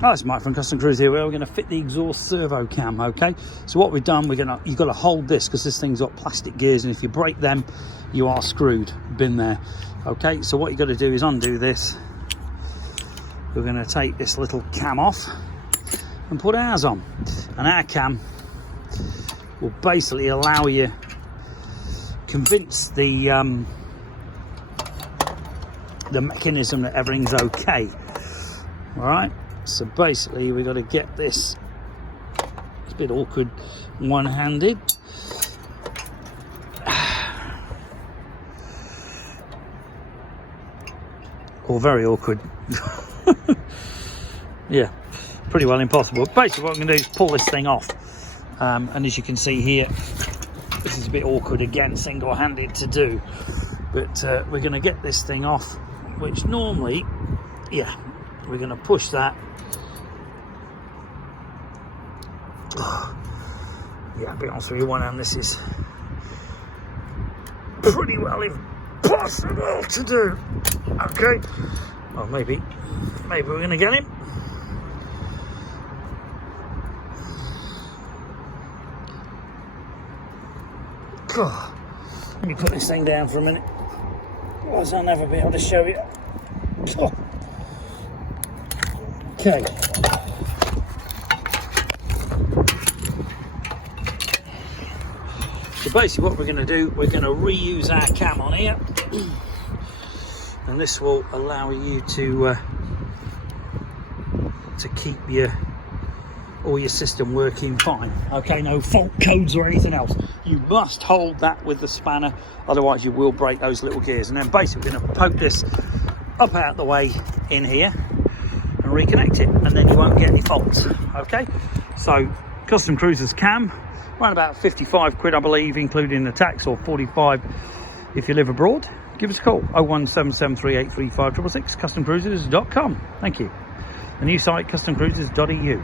Hi, it's Mike from Custom Cruisers here. We're going to fit the exhaust servo cam, okay? So what we've done, you've got to hold this because this thing's got plastic gears, and if you break them, you are screwed. Been there, okay? So what you've got to do is undo this. We're going to take this little cam off and put ours on. And our cam will basically allow you, convince the mechanism that everything's okay. All right. So basically we've got to get this, it's a bit awkward one-handed. Or very awkward. Yeah, pretty well impossible. Basically what I'm going to do is pull this thing off. And as you can see here, this is a bit awkward again, single-handed to do. But we're going to get this thing off, which normally, yeah, we're going to push that. Yeah, I'll be honest with you, one hand, this is pretty well impossible to do. Okay, well, maybe we're going to get him. God, let me put this thing down for a minute, otherwise I'll never be able to show you. Oh. Okay. So basically what we're going to do, we're going to reuse our cam on here, and this will allow you to keep all your system working fine. Okay, no fault codes or anything else. You must hold that with the spanner, otherwise you will break those little gears. And then basically we're going to poke this up out the way in here and reconnect it, and then you won't get any faults. Okay, so Custom Cruisers cam, around about 55 quid I believe, including the tax, or 45 if you live abroad. Give us a call, 01773835666, customcruisers.com. Thank you. The new site, customcruisers.eu.